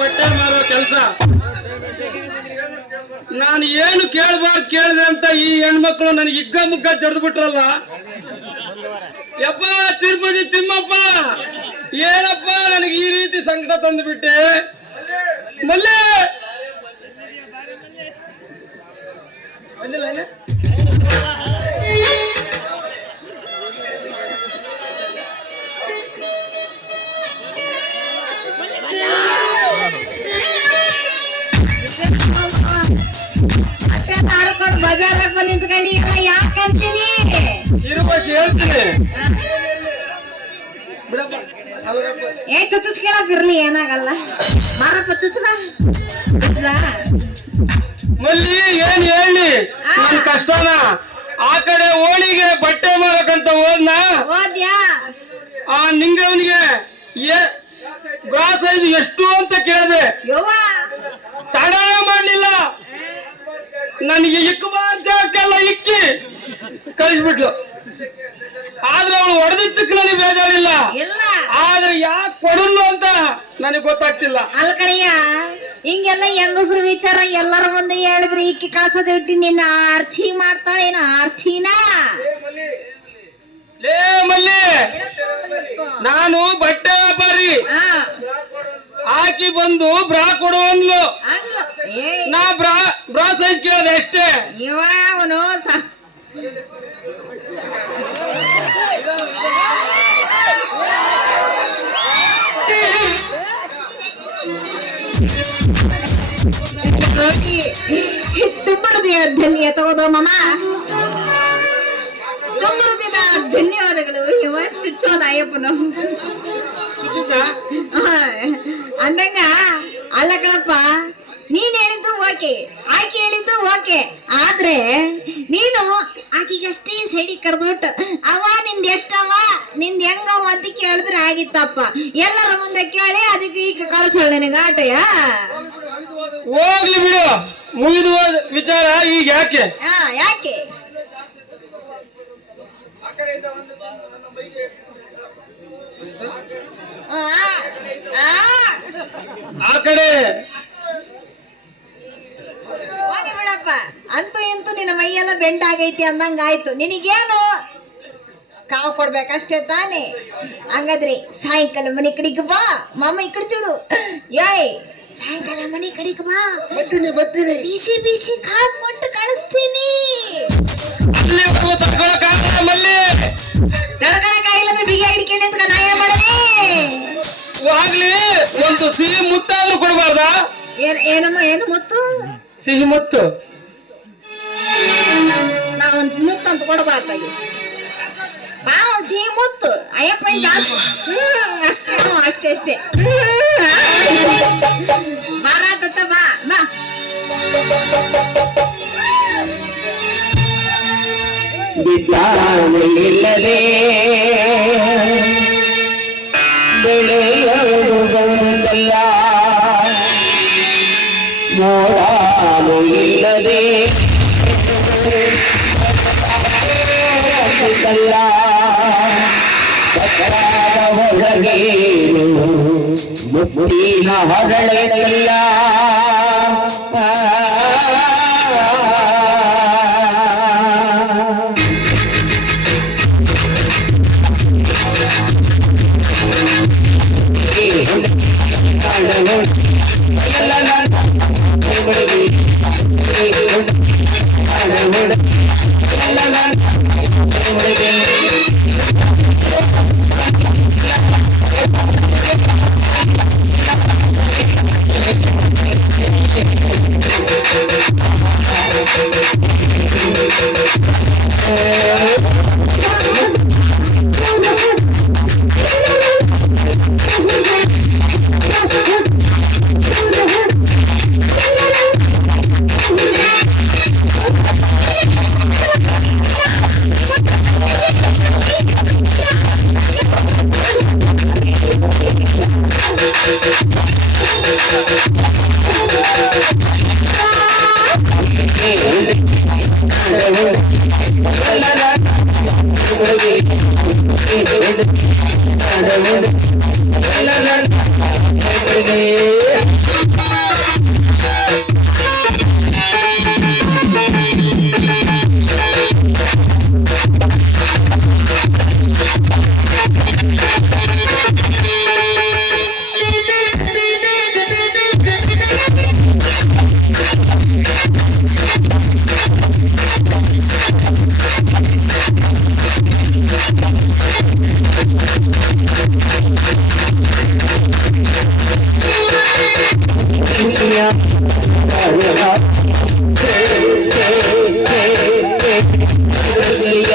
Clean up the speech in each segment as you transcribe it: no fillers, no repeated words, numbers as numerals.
ಬಟ್ಟೆ ಮಾರೋ ಕೆಲಸ. ನಾನು ಏನು ಕೇಳಬಾರ್ದು ಕೇಳಿದೆ ಅಂತ ಈ ಹೆಣ್ಮಕ್ಳು ನನಗೆ ಹಿಗ್ಗ ಮುಗ್ಗ ಜಡ್ದು ಬಿಟ್ರಲ್ಲ. ಯಪ್ಪ ತಿರುಪತಿ ತಿಮ್ಮಪ್ಪ, ಏನಪ್ಪ ನನಗೆ ಈ ರೀತಿ ಸಂಕಟ ತಂದು ಬಿಟ್ಟೆ. ಮಲ್ಲೆ ಬಜಾರಪ್ಪ ನಿಂತ್ಕೊಂಡಿ ಯಾಕಂತೀನಿ ಇರುವಷ್ಟು ಹೇಳ್ತೀನಿ. ಚುಚ್ಚಿಸ್ಕೊಳಕಿರ್ಲಿ ಏನಾಗಲ್ಲ. ಮಾರಪ್ಪ ಚುಚ್ಚ ಮಲ್ಲಿ ಏನ್ ಹೇಳಿ ನನ್ ಕಷ್ಟನ. ಆ ಕಡೆ ಓಣಿಗೆ ಬಟ್ಟೆ ಮಾರಕಂತ ಹೋದ್ನ, ಹೋದ್ಯಾ ಆ ನಿಂಗವನಿಗೆ ಬ್ರಾ ಸೈಜ್ ಎಷ್ಟು ಅಂತ ಕೇಳಿದೆ, ತಡ ಮಾಡ್ಲಿಲ್ಲ. ನನಗೆ ಇಕ್ಕಬಾರ ಜಾಗಕ್ಕೆಲ್ಲ ಇಕ್ಕಿ ಕಳಿಸ್ಬಿಟ್ಲು. ಆದ್ರೆ ಅವಳು ಹೊಡೆದಿದ್ದಕ್ಕೆ ನನಗೆ ಬೇಜಾರಿಲ್ಲ, ಆದ್ರೆ ಯಾಕೆ ಕೊಡಲು ಅಂತ ನನಗೆ ಗೊತ್ತಾಗ್ತಿಲ್ಲ. ಅಲ್ ಕಡೆಯ ಹಿಂಗೆಲ್ಲ ಹೆಂಗಸ್ರು ವಿಚಾರ ಎಲ್ಲರ ಮುಂದೆ ಹೇಳಿದ್ರೆ ಇಕ್ಕಿ ಕಳ್ಸೋದ್ ಬಿಟ್ಟು ನಿನ್ನ ಆರ್ಥಿ ಮಾಡ್ತಾಳೇನ ಆರ್ಥಿನ. ಲೇ ಮಲ್ಲಿ, ನಾನು ಬಟ್ಟೆ ವ್ಯಾಪಾರಿ, ಹಾಕಿ ಬಂದು ಬ್ರಾ ಕೊಡುವನ್ಲು. ನಾ ಬ್ರಾ ಸೈಜ್ ಕೇಳಿದೆ ಅಷ್ಟೇ. ಅವನು ತುಂಬರದಿಯ ಧನ್ಯ ತಗೋದ ಮಮ್ಮ, ತುಂಬರದಿನ ಧನ್ಯವಾದಗಳು. ಇವ ಚುಚ್ಚೋದ ಅಯ್ಯಪ್ಪನು ಅಂದಂಗ ಅಲ್ಲ ಕಣಪ್ಪ. ನೀನ್ ಹೇಳಿದ್ದು ಓಕೆ, ಆಕೆ ಹೇಳಿದ್ದು ಓಕೆ, ಆದ್ರೆ ನೀನು ಆಕಿಗಷ್ಟೇ ಸೈಡಿ ಕರೆದ್ಬಿಟ್ಟು ಅವ ನಿಂದ ಎಷ್ಟವ ನಿಂದ ಹೆಂಗವ ಅಂತ ಕೇಳಿದ್ರೆ ಆಗಿತ್ತಪ್ಪ. ಎಲ್ಲರ ಮುಂದೆ ಕೇಳಿ ಅದಕ್ಕೆ ಈಗ ಕಳ್ಸೋಳ ನಿನಗ ಆಟಯ. ಹೋಗ್ಲಿ ಬಿಡು, ಮುಗಿದು ವಿಚಾರ ಈಗ ಯಾಕೆ. ಯಾಕೆ ಆ ಕಡೆ ಬಿಡಪ್ಪ. ಅಂತೂ ಇಂತೂ ನಿನ್ನ ಮೈಯೆಲ್ಲ ಬೆಂಡಾಗೈತಿ ಅಂದಂಗ ಆಯ್ತು. ನಿನಗೇನು ಕಾವು ಕೊಡ್ಬೇಕಷ್ಟೇ ತಾನೆ. ಹಂಗಾದ್ರಿ ಸಾಯಂಕಾಲ ಮನೆ ಕಡೆಗೆ ಬಾ ಮಾಮ, ಈ ಕಡೆ ಚೂಡು. ಏಯ್ ಸಾಯಂಕಾಲ ಮನೆ ಕಡೆಗೆ ಬಾ, ಬರ್ತೀನಿ. ಬಿಸಿ ಬಿಸಿ ಕಾವು ಕೊಟ್ಟು ಕಳಿಸ್ತೀನಿ. ತಡ್ಕೊಳಕ್ಕಾಗಿಲ್ಲಂದ್ರೆ ಬಿಗಿ ಹಿಡ್ಕೊಂಡು ಅಂತ ನಾ ಏನ್ ಮಾಡಲಿ. ಆಗ್ಲಿ ಒಂದು ಸಿಹಿ ಮುತ್ತಾದ್ರೂ ಕೊಡಬಾರ್ದ? ಏನಮ್ಮ ಏನು ಮುತ್ತು? ಸಿಹಿ ಮುತ್ತು. ನಾವೊಂದು ಮುತ್ತು ಅಂತ ಕೊಡಬಾರ್ದಾಗಿ ಬಾವು ಸಿಹಿ ಮುತ್ತು ಅಯ್ಯಪ್ಪ ಅಷ್ಟೇ ಅಷ್ಟೇ ಅಷ್ಟೇ. ಬಾರಾತ ಬಾ ಬಾ. ಬಿದ್ದಾನೆಯಿಲ್ಲದೆ ಬೆಳೆಯಲು ಬಂದಲ್ಲ, ಮೋಡಾನು ಇಲ್ಲದೆ ಕಲ್ಲ, ಕಸರಾದ ಒಳಗೇನು ಮುಟ್ಟಿನ ಹೊರಳೆಲ್ಲ. ಎಲ್ಲ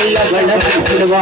ಎಲ್ಲ ಬಳಸಿರುವ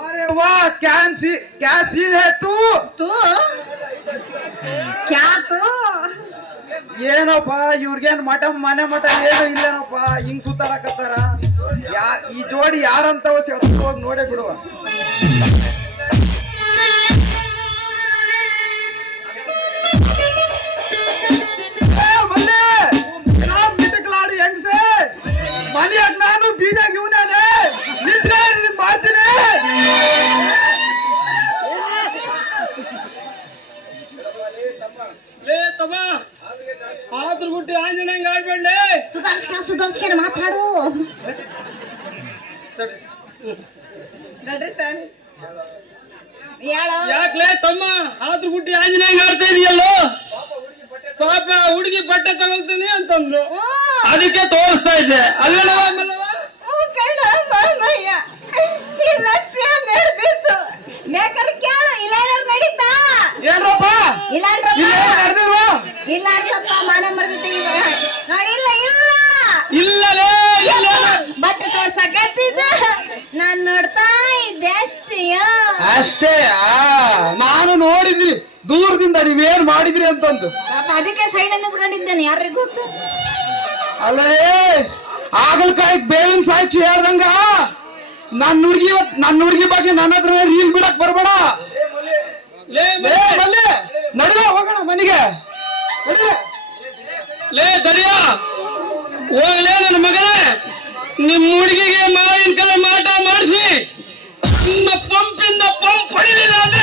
अरे वाह क्या सीन है तू तू क्या तू ಏನಪ್ಪ ಇವ್ರಿಗೇನ್ ಮನೆ ಮಠ ಏನು ಇಲ್ಲೇನಪ್ಪ ಹಿಂಗ್ ಸುತ್ತಾಡಕತ್ತಾರ ಈ ಜೋಡಿ ಯಾರಂತ ಹೋಗಿ ನೋಡೇ ಬಿಡುವ ಮಿಟಕ್ಲಾಡಿ ಹೆಂಗ್ಸೆ ಮನೆಯಾಗ ನಾನು ಬೀದಾಗ ಇವನೇ ನಿದ್ರೆ ಮಾಡ್ತೀನಿ ಆದ್ರ ಬಿಟ್ಟು ಆಂಜನೇಯಂಗ ಆಡ್ಬೇಡ್ಲೆ ಸುಧಾರಿಸ್ಕೊಂಡು ಮಾತಾಡು ಯಾಕ್ಲೆ ತಮ್ಮ ಆದ್ರ ಬಿಟ್ಟು ಆಂಜನೇಯಂಗ ಆಡ್ತಾ ಇದೆಯಲ್ಲೋ ಪಾಪ ಹುಡುಗಿ ಬಟ್ಟೆ ತಗೊಳ್ತೀನಿ ಅಂತಂದ್ರು ಅದಕ್ಕೆ ತೋರಿಸ್ತಾ ಇದ್ದೆ ಅಲ್ಲವ ಇಲ್ಲಷ್ಟೇ ನಡೆದಿತ್ತು ಬೇಕಾದ್ರೆ ಕೇಳು ಇಲ್ಲ ನಡೀತಾ ಏನ್ರಪ್ಪ ಇಲ್ಲ ಅನ್ಸಪ್ಪ ಮಾನ ಮರ್ದಿತ್ತು ನೋಡಿಲ್ಲ ಇಲ್ಲಲೇ ಇಲ್ಲ ಬಟ್ಟೆ ತೋರ್ಸಕತ್ತಿದ್ದ ನಾನ್ ನೋಡ್ತಾ ಇದ್ದೆ ಅಷ್ಟೇ ನಾನು ನೋಡಿದ್ರಿ ದೂರದಿಂದ ನೀವೇನ್ ಮಾಡಿದ್ರಿ ಅಂತಂದು ಪಾಪ ಅದಕ್ಕೆ ಸೈಡ್ ನಿಂತ್ಕೊಂಡಿದ್ದೇನೆ ಯಾರಿಗೂ ಗೊತ್ತು ಅಲ್ಲೇ ಆಗಲ್ಕಾಯಿ ಬೇವಿನ ಸಾಕ್ಷಿ ಹೇಳ್ದಂಗ ನನ್ನ ಹುಡುಗಿ ಬಗ್ಗೆ ನನ್ನ ಹತ್ರ ರೀಲ್ ಬಿಡಕ್ ಬರ್ಬೇಡ ನಡಿಯ ಹೋಗೋಣ ಮನೆಗೆ ಲೇ ದರಿಯಾ ಹೋಗ್ಲೇ ನನ್ನ ಮಗನೇ ನಿಮ್ ಹುಡುಗಿಗೆ ಮಾವಿನ ಕಲ ಮಾಟ ಮಾಡಿಸಿ ನಿಮ್ಮ ಪಂಪಿಂದ ಪಂಪ್ ಹೊಡಿಲಿಲ್ಲ ಅಂದ್ರೆ